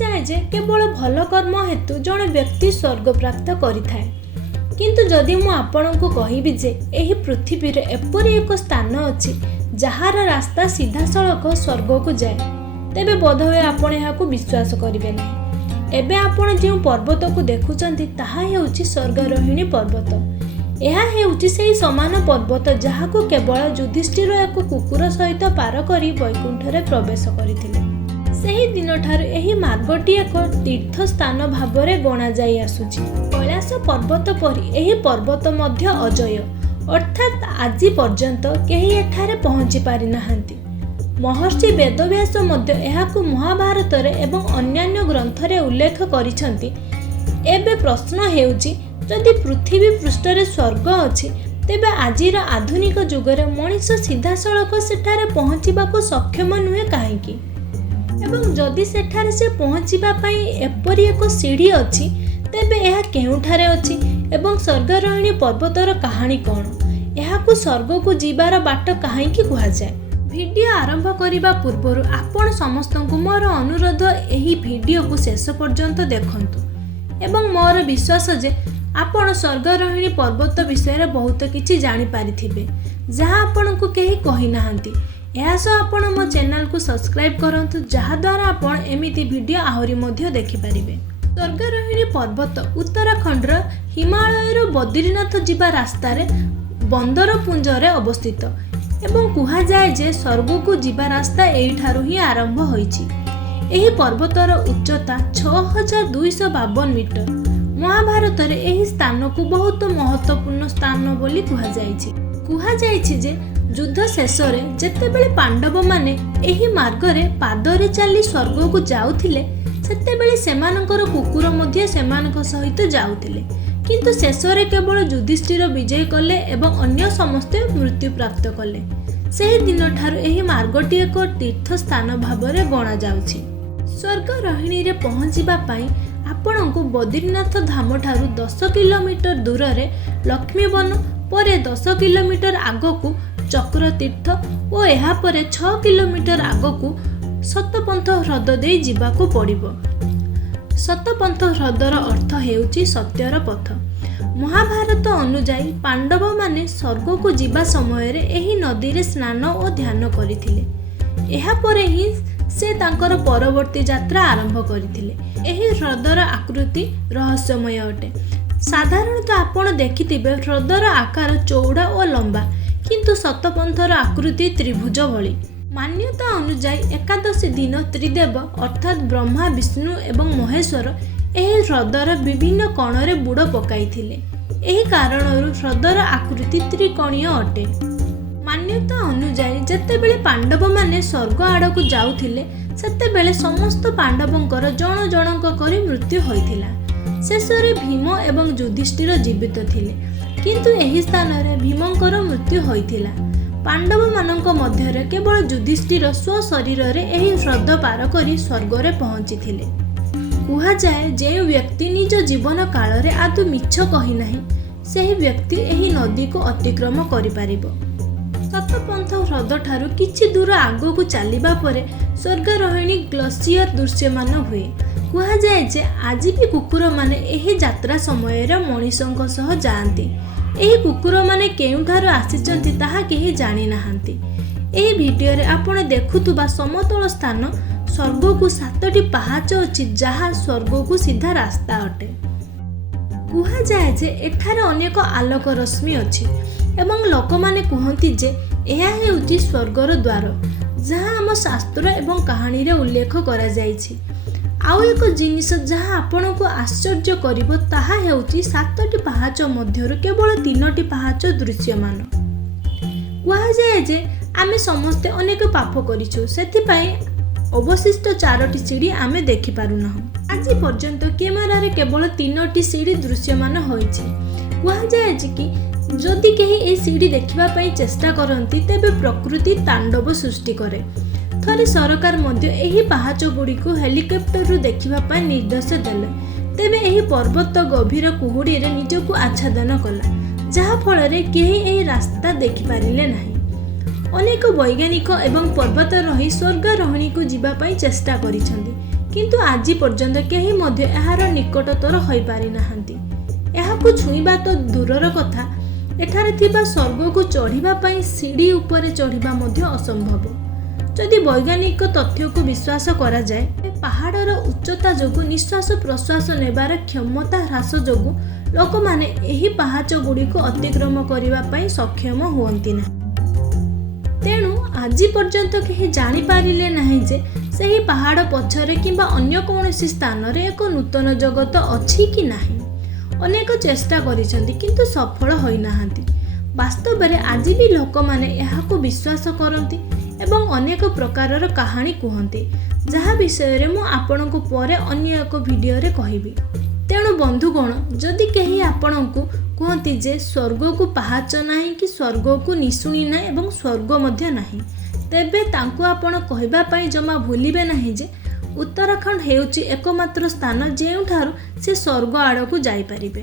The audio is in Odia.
ଯାଏ ଯେ କେବଳ ଭଲ କର୍ମ ହେତୁ ଜଣେ ବ୍ୟକ୍ତି ସ୍ୱର୍ଗ ପ୍ରାପ୍ତ କରିଥାଏ। କିନ୍ତୁ ଯଦି ମୁଁ ଆପଣଙ୍କୁ କହିବି ଯେ ଏହି ପୃଥିବୀରେ ଏପରି ଏକ ସ୍ଥାନ ଅଛି ଯାହାର ରାସ୍ତା ସିଧାସଳଖ ସ୍ୱର୍ଗକୁ ଯାଏ, ତେବେ ବୋଧହୁଏ ଆପଣ ଏହାକୁ ବିଶ୍ୱାସ କରିବେ ନାହିଁ। ଏବେ ଆପଣ ଯେଉଁ ପର୍ବତକୁ ଦେଖୁଛନ୍ତି ତାହା ହେଉଛି ସ୍ୱର୍ଗରୋହିଣୀ ପର୍ବତ। ଏହା ହେଉଛି ସେହି ସମାନ ପର୍ବତ ଯାହାକୁ କେବଳ ଯୁଧିଷ୍ଠିର ଏକ କୁକୁର ସହିତ ପାର କରି ବୈକୁଣ୍ଠରେ ପ୍ରବେଶ କରିଥିଲେ। ସେହି ଦିନଠାରୁ ଏହି ମାର୍ଗଟି ଏକ ତୀର୍ଥ ସ୍ଥାନ ଭାବରେ ଗଣାଯାଇ ଆସୁଛି। କୈଳାସ ପର୍ବତ ପରି ଏହି ପର୍ବତ ମଧ୍ୟ ଅଜୟ, ଅର୍ଥାତ୍ ଆଜି ପର୍ଯ୍ୟନ୍ତ କେହି ଏଠାରେ ପହଞ୍ଚି ପାରିନାହାନ୍ତି। ମହର୍ଷି ବେଦବ୍ୟାସ ମଧ୍ୟ ଏହାକୁ ମହାଭାରତରେ ଏବଂ ଅନ୍ୟାନ୍ୟ ଗ୍ରନ୍ଥରେ ଉଲ୍ଲେଖ କରିଛନ୍ତି। ଏବେ ପ୍ରଶ୍ନ ହେଉଛି, ଯଦି ପୃଥିବୀ ପୃଷ୍ଠରେ ସ୍ୱର୍ଗ ଅଛି, ତେବେ ଆଜିର ଆଧୁନିକ ଯୁଗରେ ମଣିଷ ସିଧାସଳଖ ସେଠାରେ ପହଞ୍ଚିବାକୁ ସକ୍ଷମ ନୁହେଁ କାହିଁକି? ଏବଂ ଯଦି ସେଠାରେ ସେ ପହଞ୍ଚିବା ପାଇଁ ଏପରି ଏକ ସିଢ଼ି ଅଛି, ତେବେ ଏହା କେଉଁଠାରେ ଅଛି ଏବଂ ସ୍ୱର୍ଗରୋହିଣୀ ପର୍ବତର କାହାଣୀ କ'ଣ? ଏହାକୁ ସ୍ୱର୍ଗକୁ ଯିବାର ବାଟ କାହିଁକି କୁହାଯାଏ? ଭିଡ଼ିଓ ଆରମ୍ଭ କରିବା ପୂର୍ବରୁ ଆପଣ ସମସ୍ତଙ୍କୁ ମୋର ଅନୁରୋଧ, ଏହି ଭିଡ଼ିଓକୁ ଶେଷ ପର୍ଯ୍ୟନ୍ତ ଦେଖନ୍ତୁ ଏବଂ ମୋର ବିଶ୍ୱାସ ଯେ ଆପଣ ସ୍ୱର୍ଗରୋହିଣୀ ପର୍ବତ ବିଷୟରେ ବହୁତ କିଛି ଜାଣିପାରିଥିବେ ଯାହା ଆପଣଙ୍କୁ କେହି କହିନାହାନ୍ତି। ଏହା ସହ ଆପଣ ମୋ ଚ୍ୟାନେଲକୁ ସବସ୍କ୍ରାଇବ୍ କରନ୍ତୁ, ଯାହାଦ୍ୱାରା ଆପଣ ଏମିତି ଭିଡ଼ିଓ ଆହୁରି ମଧ୍ୟ ଦେଖିପାରିବେ। ସ୍ୱର୍ଗରୋହିଣୀ ପର୍ବତ ଉତ୍ତରାଖଣ୍ଡର ହିମାଳୟର ବଦ୍ରିନାଥ ଯିବା ରାସ୍ତାରେ ବନ୍ଦରପୁଞ୍ଜରେ ଅବସ୍ଥିତ ଏବଂ କୁହାଯାଏ ଯେ ସ୍ୱର୍ଗକୁ ଯିବା ରାସ୍ତା ଏଇଠାରୁ ହିଁ ଆରମ୍ଭ ହୋଇଛି। ଏହି ପର୍ବତର ଉଚ୍ଚତା 6252 ମିଟର। ମହାଭାରତରେ ଏହି ସ୍ଥାନକୁ ବହୁତ ମହତ୍ତ୍ୱପୂର୍ଣ୍ଣ ସ୍ଥାନ ବୋଲି କୁହାଯାଇଛି ଯେ ଯୁଦ୍ଧ ଶେଷରେ ଯେତେବେଳେ ପାଣ୍ଡବମାନେ ଏହି ମାର୍ଗରେ ପାଦରେ ଚାଲି ସ୍ୱର୍ଗକୁ ଯାଉଥିଲେ, ସେତେବେଳେ ସେମାନଙ୍କର କୁକୁର ମଧ୍ୟ ସେମାନଙ୍କ ସହିତ ଯାଉଥିଲେ। କିନ୍ତୁ ଶେଷରେ କେବଳ ଯୁଧିଷ୍ଠିର ବିଜୟ କଲେ ଏବଂ ଅନ୍ୟ ସମସ୍ତେ ମୃତ୍ୟୁ ପ୍ରାପ୍ତ କଲେ। ସେହି ଦିନଠାରୁ ଏହି ମାର୍ଗଟି ଏକ ତୀର୍ଥ ସ୍ଥାନ ଭାବରେ ଗଣାଯାଉଛି। ସ୍ୱର୍ଗରୋହିଣୀରେ ପହଞ୍ଚିବା ପାଇଁ ଆପଣଙ୍କୁ ବଦ୍ରିନାଥ ଧାମଠାରୁ 10 କିଲୋମିଟର ଦୂରରେ ଲକ୍ଷ୍ମୀବନ, ପରେ 10 କିଲୋମିଟର ଆଗକୁ ଚକ୍ରତୀର୍ଥ ଓ ଏହାପରେ 6 କିଲୋମିଟର ଆଗକୁ ସତପନ୍ଥ ହ୍ରଦ ଦେଇ ଯିବାକୁ ପଡ଼ିବ। ସତପନ୍ଥ ହ୍ରଦର ଅର୍ଥ ହେଉଛି ସତ୍ୟର ପଥ। ମହାଭାରତ ଅନୁଯାୟୀ ପାଣ୍ଡବମାନେ ସ୍ୱର୍ଗକୁ ଯିବା ସମୟରେ ଏହି ନଦୀରେ ସ୍ନାନ ଓ ଧ୍ୟାନ କରିଥିଲେ। ଏହାପରେ ହିଁ ସେ ତାଙ୍କର ପରବର୍ତ୍ତୀ ଯାତ୍ରା ଆରମ୍ଭ କରିଥିଲେ। ଏହି ହ୍ରଦର ଆକୃତି ରହସ୍ୟମୟ ଅଟେ। ସାଧାରଣତଃ ଆପଣ ଦେଖିଥିବେ ହ୍ରଦର ଆକାର ଚଉଡ଼ା ଓ ଲମ୍ବା, କିନ୍ତୁ ସତପନ୍ଥର ଆକୃତି ତ୍ରିଭୁଜ ଭଳି। ମାନ୍ୟତା ଅନୁଯାୟୀ ଏକାଦଶୀ ଦିନ ତ୍ରିଦେବ ଅର୍ଥାତ୍ ବ୍ରହ୍ମା, ବିଷ୍ଣୁ ଏବଂ ମହେଶ୍ୱର ଏହି ହ୍ରଦର ବିଭିନ୍ନ କୋଣରେ ବୁଡ଼ ପକାଇଥିଲେ। ଏହି କାରଣରୁ ହ୍ରଦର ଆକୃତି ତ୍ରିକୋଣୀୟ ଅଟେ। ମାନ୍ୟତା ଅନୁଯାୟୀ ଯେତେବେଳେ ପାଣ୍ଡବମାନେ ସ୍ୱର୍ଗ ଆଡ଼କୁ ଯାଉଥିଲେ, ସେତେବେଳେ ସମସ୍ତ ପାଣ୍ଡବଙ୍କର ଜଣ ଜଣଙ୍କ କରି ମୃତ୍ୟୁ ହୋଇଥିଲା। ଶେଷରେ ଭୀମ ଏବଂ ଯୁଧିଷ୍ଠିର ଜୀବିତ ଥିଲେ, କିନ୍ତୁ ଏହି ସ୍ଥାନରେ ଭୀମଙ୍କର ମୃତ୍ୟୁ ହୋଇଥିଲା। ପାଣ୍ଡବମାନଙ୍କ ମଧ୍ୟରେ କେବଳ ଯୁଧିଷ୍ଠିର ସ୍ୱଶରୀରରେ ଏହି ହ୍ରଦ ପାର କରି ସ୍ୱର୍ଗରେ ପହଞ୍ଚିଥିଲେ। କୁହାଯାଏ, ଯେଉଁ ବ୍ୟକ୍ତି ନିଜ ଜୀବନ କାଳରେ ଆଦୌ ମିଛ କହିନାହିଁ, ସେହି ବ୍ୟକ୍ତି ଏହି ନଦୀକୁ ଅତିକ୍ରମ କରିପାରିବ। ସତପନ୍ଥ ହ୍ରଦଠାରୁ କିଛି ଦୂର ଆଗକୁ ଚାଲିବା ପରେ ସ୍ୱର୍ଗରୋହିଣୀ ଗ୍ଲେସିୟର ଦୃଶ୍ୟମାନ ହୁଏ। କୁହାଯାଏ ଯେ ଆଜି ବି କୁକୁରମାନେ ଏହି ଯାତ୍ରା ସମୟରେ ମଣିଷଙ୍କ ସହ ଯାଆନ୍ତି। ଏହି କୁକୁରମାନେ କେଉଁଠାରୁ ଆସିଛନ୍ତି ତାହା କେହି ଜାଣିନାହାନ୍ତି। ଏହି ଭିଡ଼ିଓରେ ଆପଣ ଦେଖୁଥିବା ସମତଳ ସ୍ଥାନ ସ୍ୱର୍ଗକୁ 7ଟି ପାହାଚ ଅଛି, ଯାହା ସ୍ୱର୍ଗକୁ ସିଧା ରାସ୍ତା ଅଟେ। କୁହାଯାଏ ଯେ ଏଠାରେ ଅନେକ ଆଲୋକ ରଶ୍ମି ଅଛି ଏବଂ ଲୋକମାନେ କୁହନ୍ତି ଯେ ଏହା ହେଉଛି ସ୍ୱର୍ଗର ଦ୍ୱାର, ଯାହା ଆମ ଶାସ୍ତ୍ର ଏବଂ କାହାଣୀରେ ଉଲ୍ଲେଖ କରାଯାଇଛି। ଆଉ ଏକ ଜିନିଷ ଯାହା ଆପଣଙ୍କୁ ଆଶ୍ଚର୍ଯ୍ୟ କରିବ ତାହା ହେଉଛି 7ଟି ପାହାଚ ମଧ୍ୟରୁ କେବଳ 3ଟି ପାହାଚ ଦୃଶ୍ୟମାନ। କୁହାଯାଏ ଯେ ଆମେ ସମସ୍ତେ ଅନେକ ପାପ କରିଛୁ, ସେଥିପାଇଁ ଅବଶିଷ୍ଟ 4ଟି ସିଡ଼ି ଆମେ ଦେଖିପାରୁନାହୁଁ। ଆଜି ପର୍ଯ୍ୟନ୍ତ କ୍ୟାମେରାରେ କେବଳ 3ଟି ସିଡ଼ି ଦୃଶ୍ୟମାନ ହୋଇଛି। କୁହାଯାଏ କି ଯଦି କେହି ଏହି ସିଡ଼ି ଦେଖିବା ପାଇଁ ଚେଷ୍ଟା କରନ୍ତି, ତେବେ ପ୍ରକୃତି ତାଣ୍ଡବ ସୃଷ୍ଟି କରେ। ଥରେ ସରକାର ମଧ୍ୟ ଏହି ପାହାଚ ଗୁଡ଼ିକୁ ହେଲିକପ୍ଟରରୁ ଦେଖିବା ପାଇଁ ନିର୍ଦ୍ଦେଶ ଦେଲେ। ତେବେ ଏହି ପର୍ବତ ଗଭୀର କୁହୁଡ଼ିରେ ନିଜକୁ ଆଚ୍ଛାଦନ କଲା, ଯାହାଫଳରେ କେହି ଏହି ରାସ୍ତା ଦେଖିପାରିଲେ ନାହିଁ। ଅନେକ ବୈଜ୍ଞାନିକ ଏବଂ ପର୍ବତାରୋହୀ ସ୍ୱର୍ଗରୋହିଣୀକୁ ଯିବା ପାଇଁ ଚେଷ୍ଟା କରିଛନ୍ତି, କିନ୍ତୁ ଆଜି ପର୍ଯ୍ୟନ୍ତ କେହି ମଧ୍ୟ ଏହାର ନିକଟତର ହୋଇପାରି ନାହାନ୍ତି। ଏହାକୁ ଛୁଇଁବା ତ ଦୂରର କଥା, ଏଠାରେ ଥିବା ସ୍ୱର୍ଗକୁ ଚଢ଼ିବା ପାଇଁ ସିଡ଼ି ଉପରେ ଚଢ଼ିବା ମଧ୍ୟ ଅସମ୍ଭବ। ଯଦି ବୈଜ୍ଞାନିକ ତଥ୍ୟକୁ ବିଶ୍ୱାସ କରାଯାଏ, ପାହାଡ଼ର ଉଚ୍ଚତା ଯୋଗୁଁ ନିଶ୍ୱାସ ପ୍ରଶ୍ୱାସ ନେବାର କ୍ଷମତା ହ୍ରାସ ଯୋଗୁଁ ଲୋକମାନେ ଏହି ପାହାଚ ଗୁଡ଼ିକୁ ଅତିକ୍ରମ କରିବା ପାଇଁ ସକ୍ଷମ ହୁଅନ୍ତି ନାହିଁ। ତେଣୁ ଆଜି ପର୍ଯ୍ୟନ୍ତ କେହି ଜାଣିପାରିଲେ ନାହିଁ ଯେ ସେହି ପାହାଡ଼ ପଛରେ କିମ୍ବା ଅନ୍ୟ କୌଣସି ସ୍ଥାନରେ ଏକ ନୂତନ ଜଗତ ଅଛି କି ନାହିଁ। ଅନେକ ଚେଷ୍ଟା କରିଛନ୍ତି କିନ୍ତୁ ସଫଳ ହୋଇନାହାନ୍ତି। ବାସ୍ତବରେ ଆଜି ବି ଲୋକମାନେ ଏହାକୁ ବିଶ୍ୱାସ କରନ୍ତି ଏବଂ ଅନେକ ପ୍ରକାରର କାହାଣୀ କୁହନ୍ତି, ଯାହା ବିଷୟରେ ମୁଁ ଆପଣଙ୍କୁ ପରେ ଅନ୍ୟ ଏକ ଭିଡ଼ିଓରେ କହିବି। ତେଣୁ ବନ୍ଧୁଗଣ, ଯଦି କେହି ଆପଣଙ୍କୁ କୁହନ୍ତି ଯେ ସ୍ୱର୍ଗକୁ ପାହାଚ ନାହିଁ କି ସ୍ୱର୍ଗକୁ ନିଶୁଣି ନାହିଁ ଏବଂ ସ୍ୱର୍ଗ ମଧ୍ୟ ନାହିଁ, ତେବେ ତାଙ୍କୁ ଆପଣ କହିବା ପାଇଁ ଜମା ଭୁଲିବେ ନାହିଁ ଯେ ଉତ୍ତରାଖଣ୍ଡ ହେଉଛି ଏକମାତ୍ର ସ୍ଥାନ ଯେଉଁଠାରୁ ସେ ସ୍ୱର୍ଗ ଆଡ଼କୁ ଯାଇପାରିବେ।